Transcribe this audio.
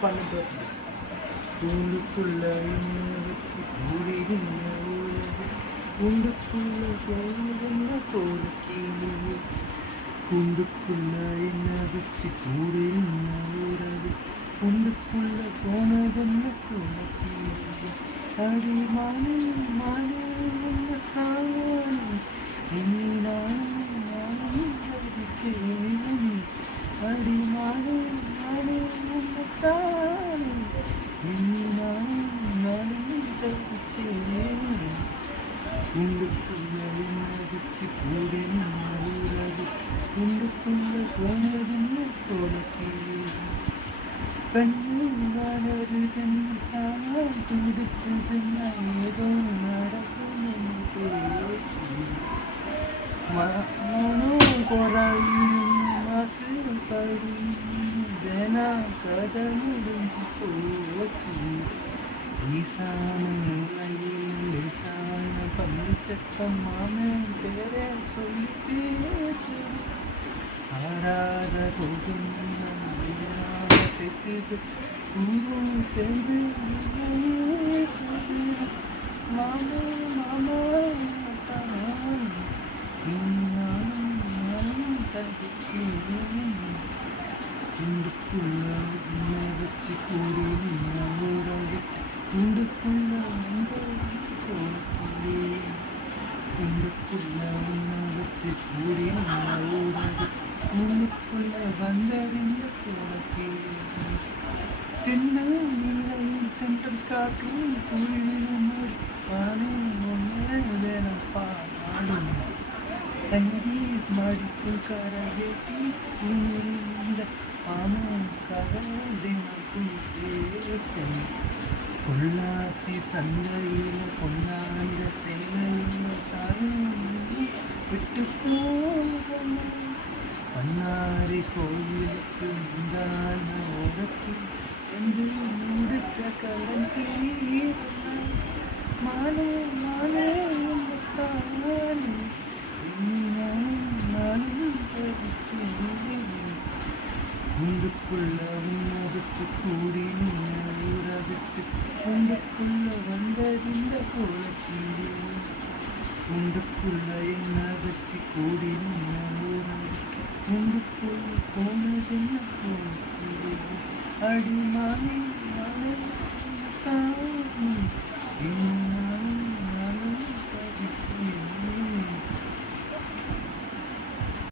பண்ண உள்ளுக்குள்ள என்ன வச்சு கூடிடுங்க உலகு உண்டுக்குள்ள போனதென்ன போல கீழே உண்டுக்குள்ள என்ன வச்சு கூடிடுங்க உலகு உண்டுக்குள்ள போனதென்ன போல கீழே அடி மானே மானே என்ன காணும் இனி நானும் ரசிச்சேன் அடி மானே மானே என்ன காணும் இனி நானும் ரசிச்சேன் உண்டுக்குள்ள என்ன வச்சு கூடினது உண்டுக்குள்ள போனதுன்னு போலக்கே கண்ணு வளருதுன்னு துடிச்சதுன்னா ஏதோ நடக்கும் பேச்சு மனம் குறையும் மாசு படி தினா கதை முடிஞ்சு போச்சு ஈசான மூலையில் லேசான பள்ளிச்சட்டம் மாமன் பேரே சொல்லி பேசு ஆறாத சோகம் சேர்த்து வச்சு ஊரும் சேர்ந்து மாமா மாமா நானும் தடுச்சு உண்டுக்குள்ள உன்னை வச்சு கூடி உண்டுக்குள்ள உண்டுக்குள்ள உன்னை வச்சு கூடி உண்டுக்குள்ள வந்தறிந்த போலக்கே தென்னல் நீரையும் தென்றல் காற்றும் குழிலும் பானே ஒன்னே வேணும் பாடும் தங்கி மடிக்கும் கரகேட்டி இந்த ஆமாம் கரதினக்கும் பேசும் பொள்ளாச்சி சந்தையில் பொன்னாண்ட சேலையில் சாயம் விட்டு போகணும் பன்னாரி கோயிலுக்கு முந்தான ஓரத்தில் என்று முடிச்ச கடன் தீரணும் மானே மானே தானே நானும் தவிச்சேன் உண்டுக்குள்ள உன்னதுக்கு கூடி உறவிட்டு உண்டுக்குள்ள வந்ததிந்த கோலக்கீழே உண்டுக்குள்ள என்ன வச்சு கூடி உறவிட்டு உண்டுக்குள்ள போனதென்ன கோலக்கீழே அடி மானே மானே காணும்